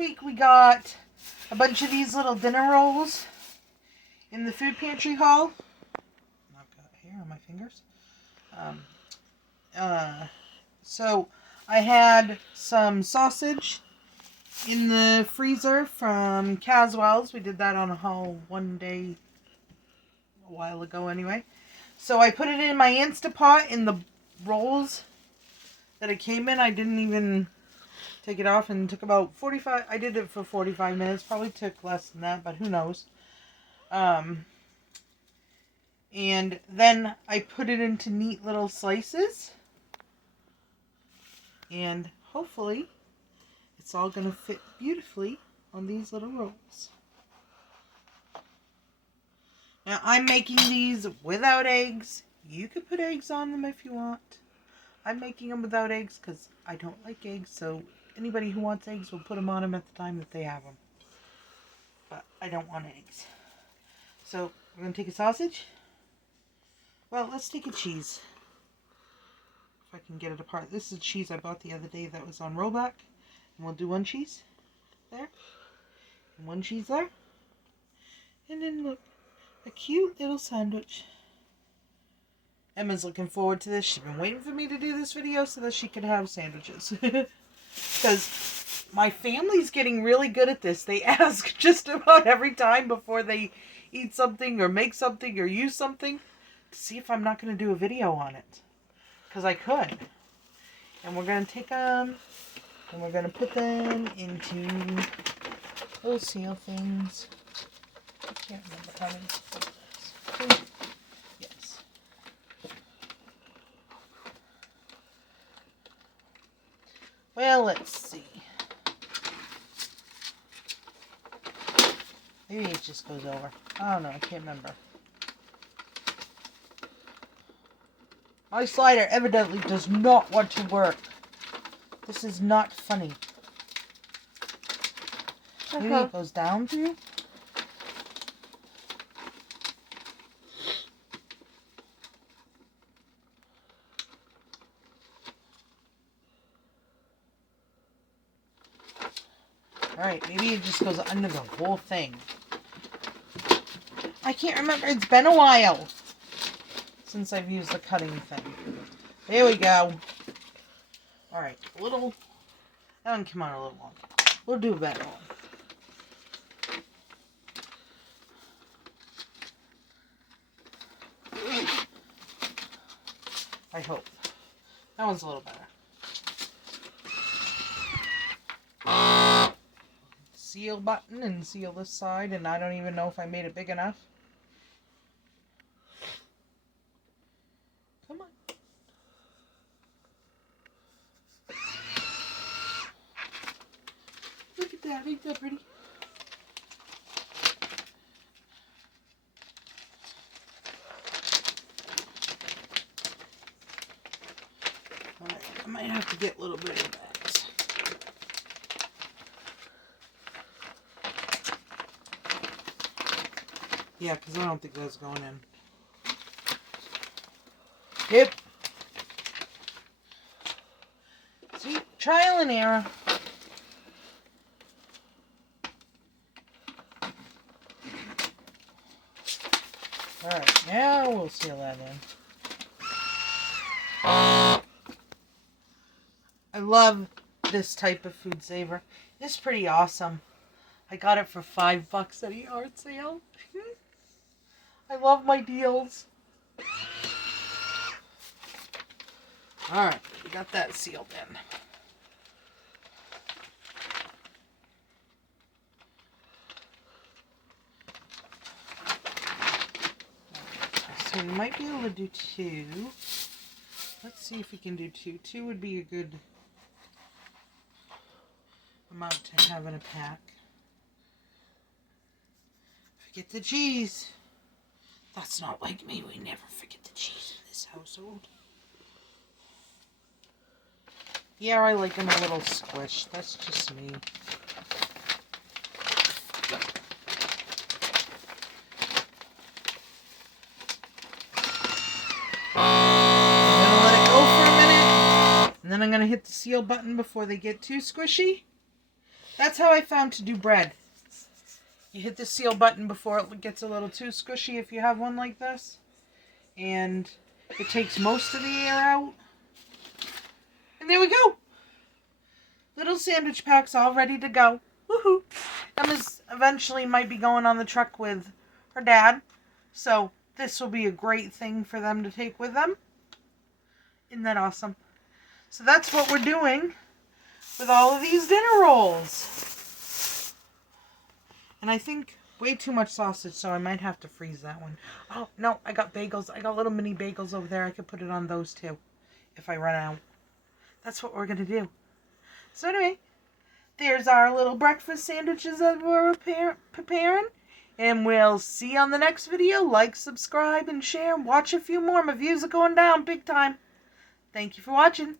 week we got a bunch of these little dinner rolls in the food pantry haul. I've got hair on my fingers. So I had some sausage in the freezer from Caswell's. We did that on a haul one day a while ago anyway. So I put it in my Instapot in the rolls that it came in. I didn't even take it off, and took about 45. I did it for 45 minutes. Probably took less than that, but who knows. And then I put it into neat little slices. And hopefully it's all going to fit beautifully on these little rolls. Now I'm making these without eggs. You could put eggs on them if you want. I'm making them without eggs because I don't like eggs, so anybody who wants eggs will put them on them at the time that they have them. But I don't want eggs. So we're going to take a sausage. Well, let's take a cheese. If I can get it apart. This is cheese I bought the other day that was on rollback. And we'll do one cheese there. And one cheese there. And then look, a cute little sandwich. Emma's looking forward to this. She's been waiting for me to do this video so that she could have sandwiches. Because my family's getting really good at this. They ask just about every time before they eat something or make something or use something to see if I'm not going to do a video on it. Because I could. And we're going to take them and we're going to put them into those seal things. I can't remember how many folders. Yes. Well, let's see. Maybe it just goes over. I don't know. I can't remember. My slider evidently does not want to work. This is not funny. Maybe it goes down through? Alright, maybe it just goes under the whole thing. I can't remember. It's been a while since I've used the cutting thing. There we go. Alright, a little... That one came out a little long. We'll do a better one. I hope. That one's a little better. Seal button and seal this side, and I don't even know if I made it big enough. Come on. Look at that, ain't that pretty? Alright, I might have to get a little bit of that. Yeah, because I don't think that's going in. Yep. See, trial and error. Alright, now we'll seal that in. I love this type of food saver. It's pretty awesome. I got it for $5 at a yard sale. I love my deals. Alright, we got that sealed in. So we might be able to do 2. Let's see if we can do 2. 2 would be a good amount to have in a pack. Forget the cheese. That's not like me. We never forget the cheese in this household. Yeah, I like them a little squished. That's just me. I'm going to let it go for a minute. And then I'm going to hit the seal button before they get too squishy. That's how I found to do bread. You hit the seal button before it gets a little too squishy if you have one like this. And it takes most of the air out. And there we go. Little sandwich packs all ready to go. Woohoo! Emma's eventually might be going on the truck with her dad. So this will be a great thing for them to take with them. Isn't that awesome? So that's what we're doing with all of these dinner rolls. And I think way too much sausage, so I might have to freeze that one. Oh, no, I got bagels. I got little mini bagels over there. I could put it on those too if I run out. That's what we're going to do. So anyway, there's our little breakfast sandwiches that we're preparing. And we'll see you on the next video. Like, subscribe, and share. Watch a few more. My views are going down big time. Thank you for watching.